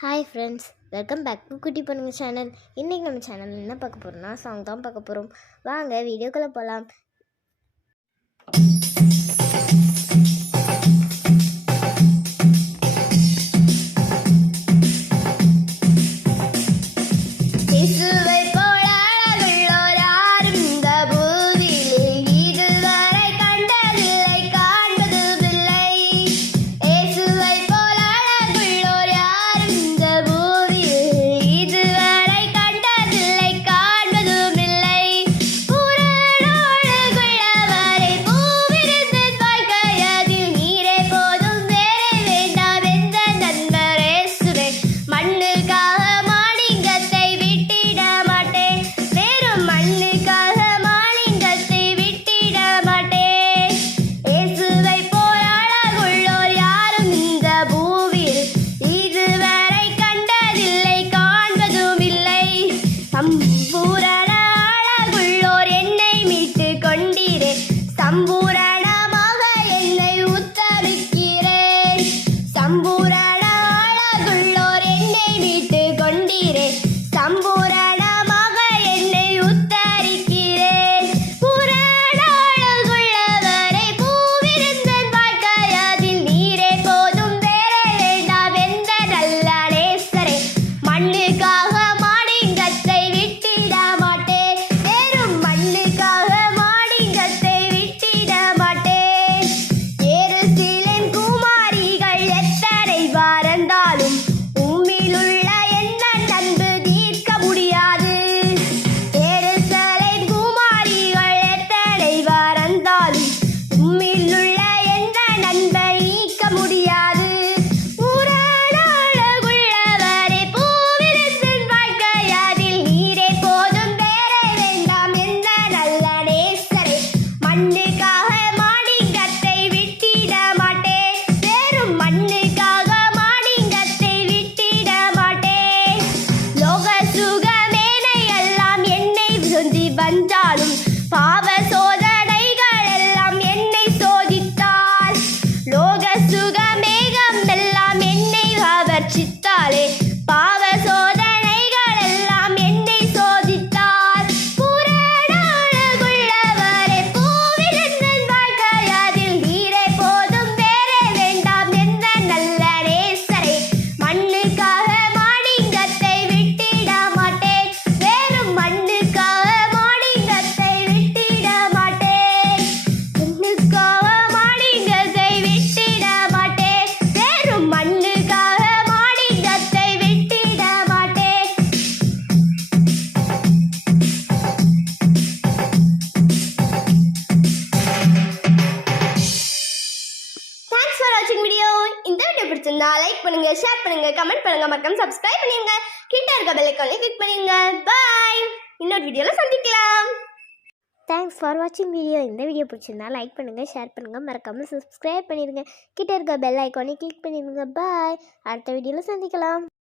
Hi friends, welcome back to குட்டி பொண்ணுங்க channel. இன்றைக்கி நம்ம சேனல் என்ன பார்க்க போகிறோம்னா சாங் தான் பார்க்க போகிறோம். வாங்க வீடியோக்குள்ளே போகலாம். பாவ சோதனைகள் எல்லாம் என்னை சோதித்தால், லோக சுக மேகம் எல்லாம் என்னை கவர்ச்சித்தாளே. பாவ சோதனைகள் எல்லாம் என்னை சோதித்தால், புறநானகுள்ளவரே பூவிருந்தன் வாழ்க்கையதில் நீரே போதும் வேறே வேண்டாம் என்ற நல்ல நேசரே. மண்ணுக்காக மாணிக்கத்தை விட்டிட மாட்டேன், வேறும் மண்ணுக்காக லைக் பண்ணுங்க, ஷேர் பண்ணுங்க, கமெண்ட் பண்ணுங்க, மறக்காம சப்ஸ்கிரைப் பண்ணிருங்க. கிட்ட இருக்க பெல் ஐகானை கிளிக் பண்ணிருங்க. பை. இன்னொரு வீடியோல சந்திக்கலாம். தேங்க்ஸ் ஃபார் வாட்சிங் வீடியோ. இந்த வீடியோ பிடிச்சிருந்தா லைக் பண்ணுங்கள், ஷேர் பண்ணுங்கள், மறக்காமல் சப்ஸ்கிரைப் பண்ணிடுங்க. கிட்ட இருக்க பெல் ஐக்கானை கிளிக் பண்ணிடுங்க. பாய். அடுத்த வீடியோவில் சந்திக்கலாம்.